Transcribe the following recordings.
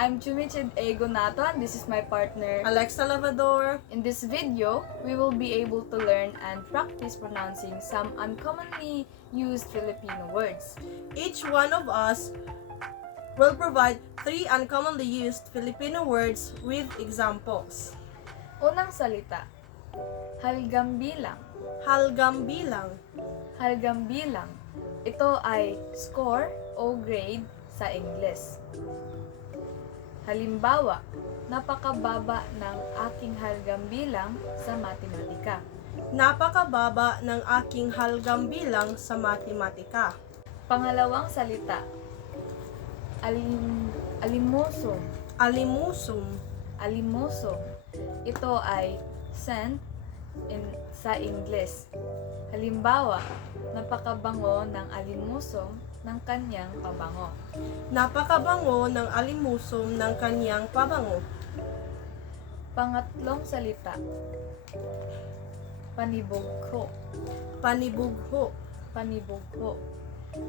I'm Chumichid Egonato and this is my partner. Alexa Lavador. In this video, we will be able to learn and practice pronouncing some uncommonly used Filipino words. Each one of us will provide three uncommonly used Filipino words with examples. Unang salita, halgambilang. Halgambilang. Halgambilang. Ito ay score o grade sa Ingles. Halimbawa, napakababa ng aking halgambilang sa matematika. Napakababa ng aking halgambilang sa matematika. Pangalawang salita, alim, alimusong. Alimusum. Alimoso. Ito ay scent in, sa Ingles. Halimbawa, napakabango ng alimusong ng kanyang pabango. Napakabango ng alimusum ng kanyang pabango. Pangatlong salita, panibugho. Panibugho. Panibugho.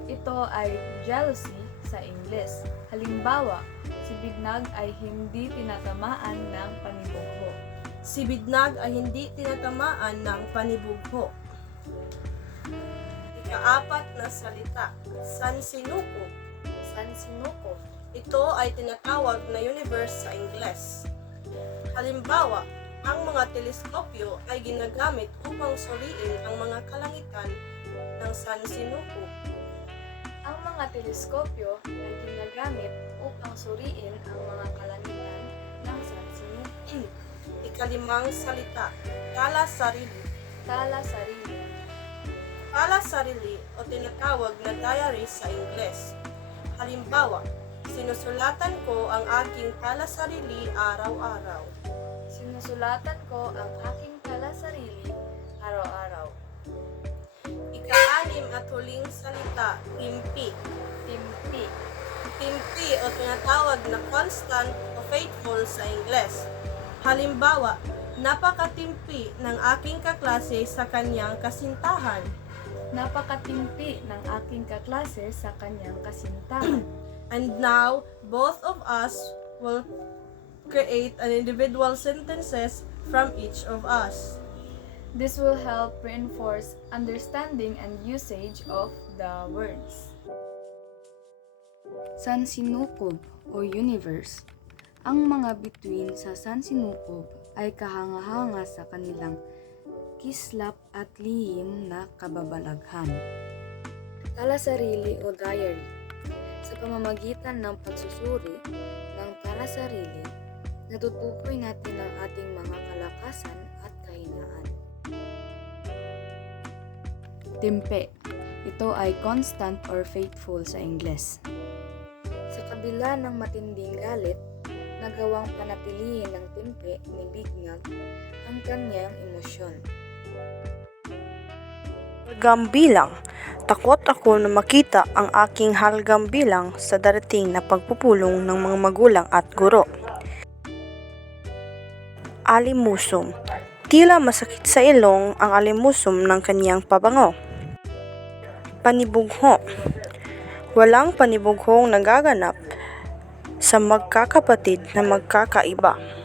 Ito ay jealousy sa Ingles. Halimbawa, si Bignag ay hindi tinatamaan ng panibugho. Si Bidnag ay hindi tinatamaan ng panibugho. Ikaapat na salita, sansinuko. San sinuko? Ito ay tinatawag na universe sa Ingles. Halimbawa, ang mga teleskopyo ay ginagamit upang suriin ang mga kalangitan ng sansinuko. Ang mga teleskopyo ay ginagamit upang suriin ang mga kalangitan ng San sinuko. Ikalimang salita, kala sarili. Tala sarili. Kala sarili o tinatawag na diary sa Ingles. Halimbawa, sinusulatan ko ang aking kala sarili araw-araw. Sinusulatan ko ang aking tala sarili araw-araw. Ika-anim at huling salita, timpi. Timpi. Timpi o tinatawag na constant o faithful sa Ingles. Halimbawa, napakatimpi ng aking kaklase sa kanyang kasintahan. Napakatimpi ng aking kaklase sa kanyang kasintahan. And now, both of us will create an individual sentences from each of us. This will help reinforce understanding and usage of the words. Sansinukob o universe. Ang mga bituin sa Sansinukob ay kahanga-hanga sa kanilang kislap at lihim na kababalaghan. Talasarili o diary. Sa pamamagitan ng pagsusuri ng talasarili, natutukoy natin ang ating mga kalakasan at kahinaan. Timpe. Ito ay constant or faithful sa Ingles. Sa kabila ng matinding galit, nagawang panatilihin ng timpe ni Bignag ang kanyang emosyon. Halgambilang. Takot ako na makita ang aking halgambilang sa darating na pagpupulong ng mga magulang at guro. Alimusum. Tila masakit sa ilong ang alimusum ng kanyang pabango. Panibugho. Walang panibughong nagaganap sa magkakapatid na magkakaiba.